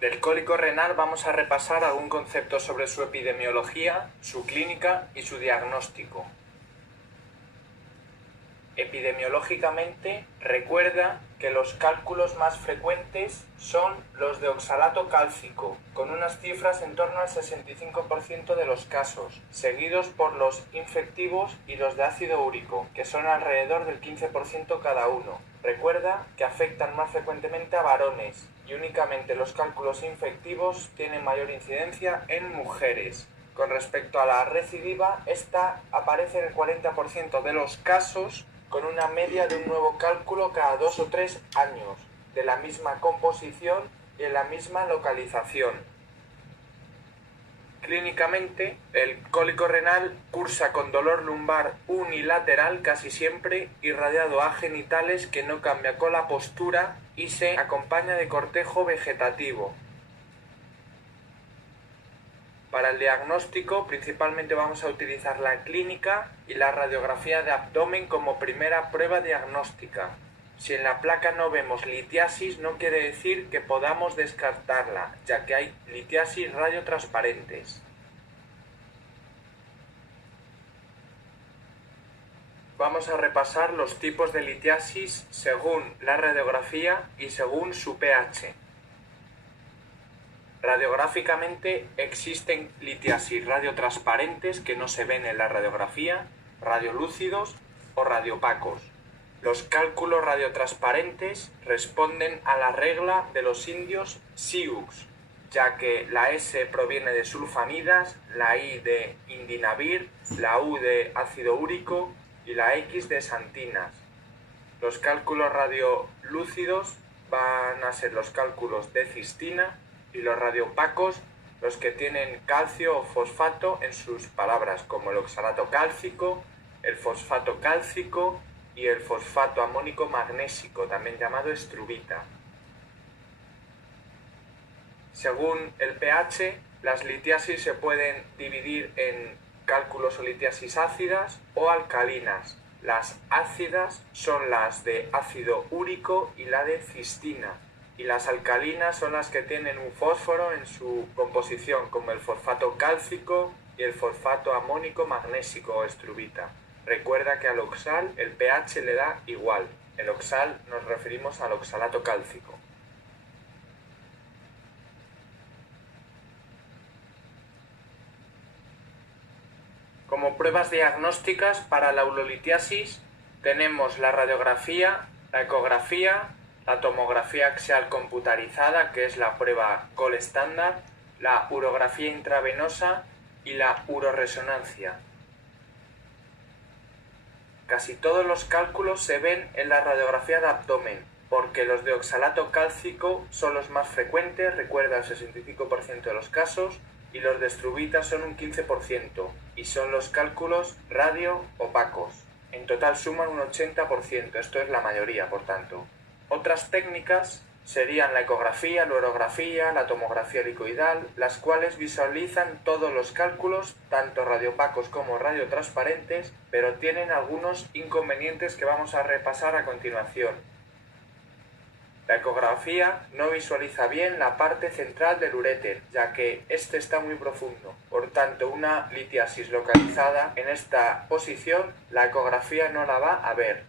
Del cólico renal vamos a repasar algún concepto sobre su epidemiología, su clínica y su diagnóstico. Epidemiológicamente, recuerda que los cálculos más frecuentes son los de oxalato cálcico, con unas cifras en torno al 65% de los casos, seguidos por los infectivos y los de ácido úrico, que son alrededor del 15% cada uno. Recuerda que afectan más frecuentemente a varones y únicamente los cálculos infectivos tienen mayor incidencia en mujeres. Con respecto a la recidiva, esta aparece en el 40% de los casos, con una media de un nuevo cálculo cada 2 o 3 años, de la misma composición y en la misma localización. Clínicamente, el cólico renal cursa con dolor lumbar unilateral casi siempre, irradiado a genitales que no cambia con la postura y se acompaña de cortejo vegetativo. Para el diagnóstico, principalmente vamos a utilizar la clínica y la radiografía de abdomen como primera prueba diagnóstica. Si en la placa no vemos litiasis, no quiere decir que podamos descartarla, ya que hay litiasis radiotransparentes. Vamos a repasar los tipos de litiasis según la radiografía y según su pH. Radiográficamente existen litiasis radiotransparentes que no se ven en la radiografía, radiolúcidos o radiopacos. Los cálculos radiotransparentes responden a la regla de los indios Sioux, ya que la S proviene de sulfamidas, la I de indinavir, la U de ácido úrico y la X de xantinas. Los cálculos radiolúcidos van a ser los cálculos de cistina, y los radiopacos los que tienen calcio o fosfato en sus palabras, como el oxalato cálcico, el fosfato cálcico y el fosfato amónico magnésico, también llamado estrubita. Según el pH, las litiasis se pueden dividir en cálculos o litiasis ácidas o alcalinas. Las ácidas son las de ácido úrico y la de cistina. Y las alcalinas son las que tienen un fósforo en su composición, como el fosfato cálcico y el fosfato amónico magnésico o estrubita. Recuerda que al oxal el pH le da igual. El oxal nos referimos al oxalato cálcico. Como pruebas diagnósticas para la urolitiasis tenemos la radiografía, la ecografía, la tomografía axial computarizada, que es la prueba gold estándar, la urografía intravenosa y la uroresonancia. Casi todos los cálculos se ven en la radiografía de abdomen, porque los de oxalato cálcico son los más frecuentes, recuerda el 65% de los casos, y los de estrubita son un 15%, y son los cálculos radio-opacos. En total suman un 80%, esto es la mayoría, por tanto. Otras técnicas serían la ecografía, la urografía, la tomografía helicoidal, las cuales visualizan todos los cálculos, tanto radiopacos como radiotransparentes, pero tienen algunos inconvenientes que vamos a repasar a continuación. La ecografía no visualiza bien la parte central del uréter, ya que este está muy profundo. Por tanto, una litiasis localizada en esta posición, la ecografía no la va a ver.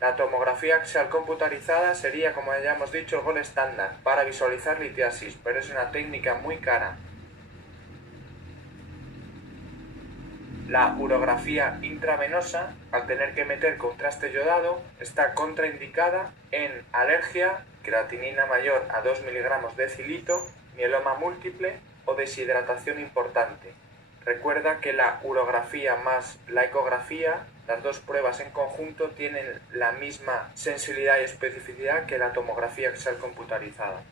La tomografía axial computarizada sería, como ya hemos dicho, el gold estándar para visualizar litiasis, pero es una técnica muy cara. La urografía intravenosa, al tener que meter contraste yodado, está contraindicada en alergia, creatinina mayor a 2 miligramos decilitro, mieloma múltiple o deshidratación importante. Recuerda que la urografía más la ecografía, las dos pruebas en conjunto, tienen la misma sensibilidad y especificidad que la tomografía axial computarizada.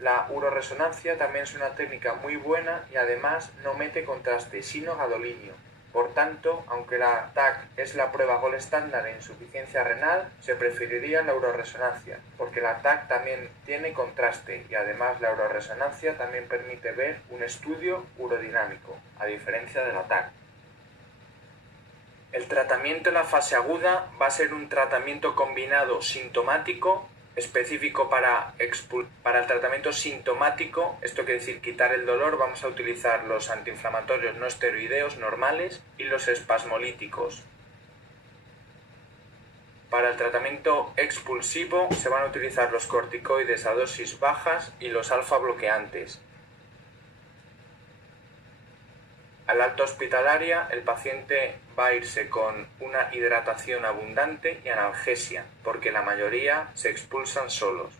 La uroresonancia también es una técnica muy buena y además no mete contraste, sino gadolinio. Por tanto, aunque la TAC es la prueba gold estándar en insuficiencia renal, se preferiría la uroresonancia, porque la TAC también tiene contraste y además la uroresonancia también permite ver un estudio urodinámico, a diferencia de la TAC. El tratamiento en la fase aguda va a ser un tratamiento combinado sintomático específico para el tratamiento sintomático, esto quiere decir quitar el dolor, vamos a utilizar los antiinflamatorios no esteroideos normales y los espasmolíticos. Para el tratamiento expulsivo se van a utilizar los corticoides a dosis bajas y los alfa bloqueantes. Al alta hospitalaria, el paciente va a irse con una hidratación abundante y analgesia, porque la mayoría se expulsan solos.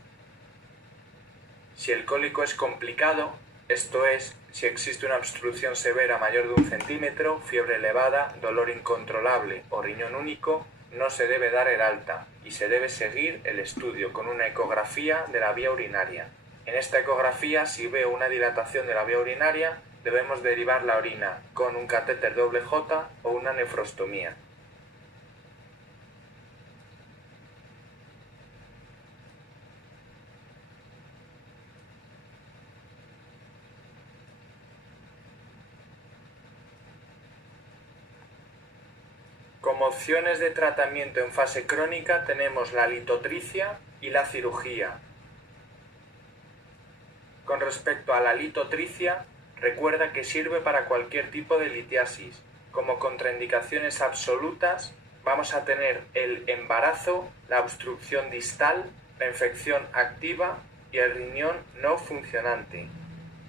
Si el cólico es complicado, esto es, si existe una obstrucción severa mayor de 1 centímetro, fiebre elevada, dolor incontrolable o riñón único, no se debe dar el alta y se debe seguir el estudio con una ecografía de la vía urinaria. En esta ecografía, si veo una dilatación de la vía urinaria, debemos derivar la orina con un catéter doble J o una nefrostomía. Como opciones de tratamiento en fase crónica tenemos la litotricia y la cirugía. Con respecto a la litotricia, recuerda que sirve para cualquier tipo de litiasis. Como contraindicaciones absolutas vamos a tener el embarazo, la obstrucción distal, la infección activa y el riñón no funcionante.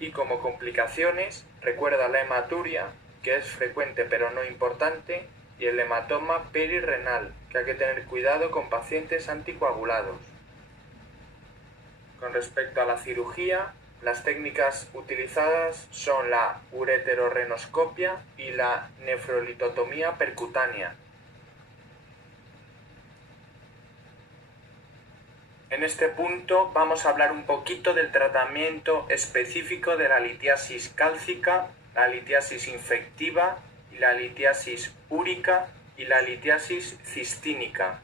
Y como complicaciones, recuerda la hematuria, que es frecuente pero no importante, y el hematoma perirrenal, que hay que tener cuidado con pacientes anticoagulados. Con respecto a la cirugía, las técnicas utilizadas son la ureterorenoscopia y la nefrolitotomía percutánea. En este punto vamos a hablar un poquito del tratamiento específico de la litiasis cálcica, la litiasis infectiva, y la litiasis úrica y la litiasis cistínica.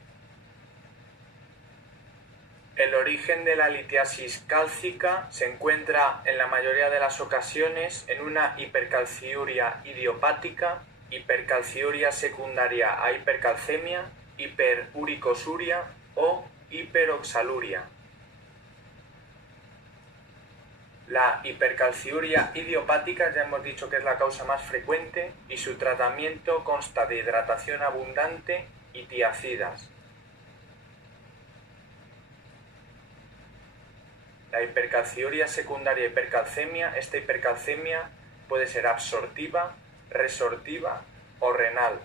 El origen de la litiasis cálcica se encuentra en la mayoría de las ocasiones en una hipercalciuria idiopática, hipercalciuria secundaria a hipercalcemia, hiperuricosuria o hiperoxaluria. La hipercalciuria idiopática ya hemos dicho que es la causa más frecuente y su tratamiento consta de hidratación abundante y tiacidas. La hipercalciuria secundaria a hipercalcemia, esta hipercalcemia puede ser absortiva, resortiva o renal.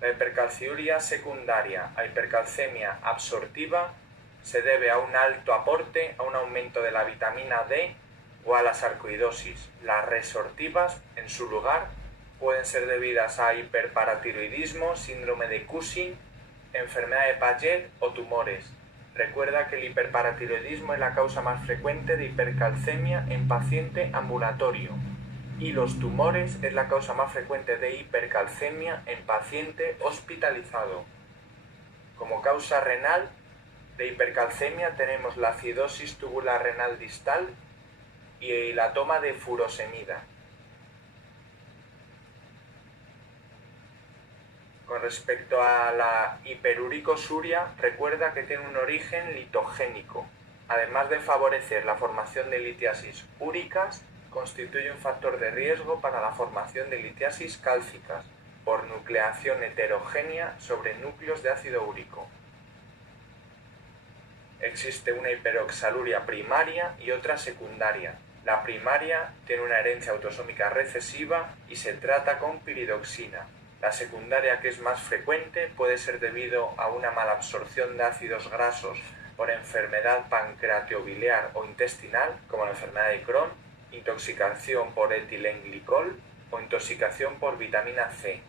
La hipercalciuria secundaria a hipercalcemia absortiva se debe a un alto aporte, a un aumento de la vitamina D o a la sarcoidosis. Las resortivas, en su lugar, pueden ser debidas a hiperparatiroidismo, síndrome de Cushing, enfermedad de Paget o tumores. Recuerda que el hiperparatiroidismo es la causa más frecuente de hipercalcemia en paciente ambulatorio y los tumores es la causa más frecuente de hipercalcemia en paciente hospitalizado. Como causa renal de hipercalcemia tenemos la acidosis tubular renal distal y la toma de furosemida. Con respecto a la hiperuricosuria, recuerda que tiene un origen litogénico. Además de favorecer la formación de litiasis úricas, constituye un factor de riesgo para la formación de litiasis cálcicas por nucleación heterogénea sobre núcleos de ácido úrico. Existe una hiperoxaluria primaria y otra secundaria. La primaria tiene una herencia autosómica recesiva y se trata con piridoxina. La secundaria, que es más frecuente, puede ser debido a una mala absorción de ácidos grasos por enfermedad pancreatobiliar o intestinal, como la enfermedad de Crohn, intoxicación por etilenglicol o intoxicación por vitamina C.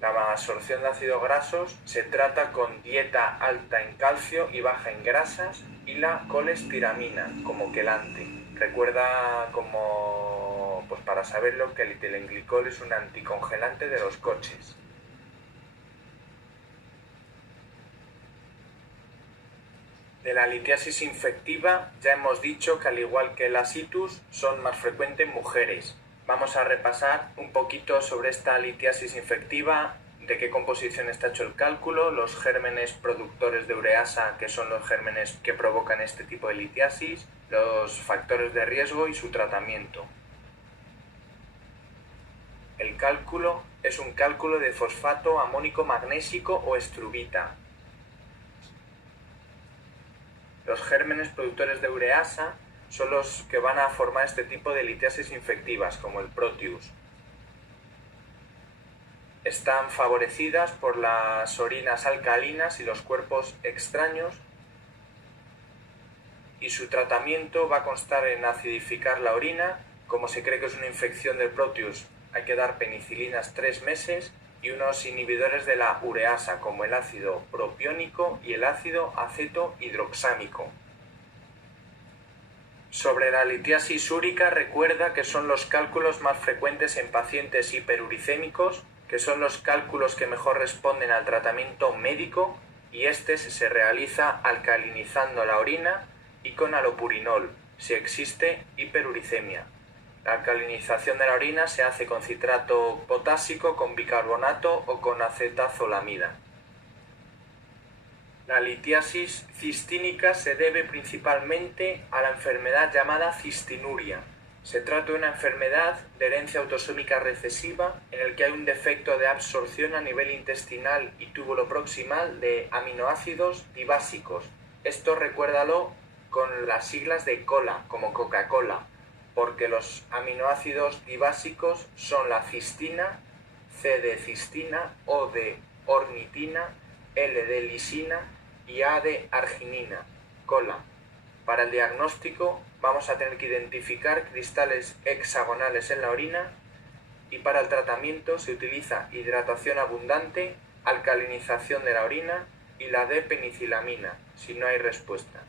La malabsorción de ácidos grasos se trata con dieta alta en calcio y baja en grasas y la colestiramina como quelante. Recuerda para saberlo que el etilenglicol es un anticongelante de los coches. De la litiasis infectiva ya hemos dicho que al igual que la situs son más frecuentes en mujeres. Vamos a repasar un poquito sobre esta litiasis infectiva ¿De qué composición está hecho el cálculo? Los gérmenes productores de ureasa, que son los gérmenes que provocan este tipo de litiasis, los factores de riesgo y su tratamiento. El cálculo es un cálculo de fosfato amónico magnésico o estruvita. Los gérmenes productores de ureasa son los que van a formar este tipo de litiasis infectivas, como el Proteus. Están favorecidas por las orinas alcalinas y los cuerpos extraños, y su tratamiento va a constar en acidificar la orina. Como se cree que es una infección del Proteus, hay que dar penicilinas 3 meses y unos inhibidores de la ureasa, como el ácido propiónico y el ácido acetohidroxámico. Sobre la litiasis úrica, recuerda que son los cálculos más frecuentes en pacientes hiperuricémicos, que son los cálculos que mejor responden al tratamiento médico, y este se realiza alcalinizando la orina y con alopurinol, si existe hiperuricemia. La alcalinización de la orina se hace con citrato potásico, con bicarbonato o con acetazolamida. La litiasis cistínica se debe principalmente a la enfermedad llamada cistinuria. Se trata de una enfermedad de herencia autosómica recesiva en el que hay un defecto de absorción a nivel intestinal y túbulo proximal de aminoácidos dibásicos. Esto recuérdalo con las siglas de cola, como Coca-Cola, porque los aminoácidos dibásicos son la cistina, C de cistina, O de ornitina, L de lisina y A de arginina, cola. Para el diagnóstico vamos a tener que identificar cristales hexagonales en la orina, y para el tratamiento se utiliza hidratación abundante, alcalinización de la orina y la D-penicilamina, si no hay respuesta.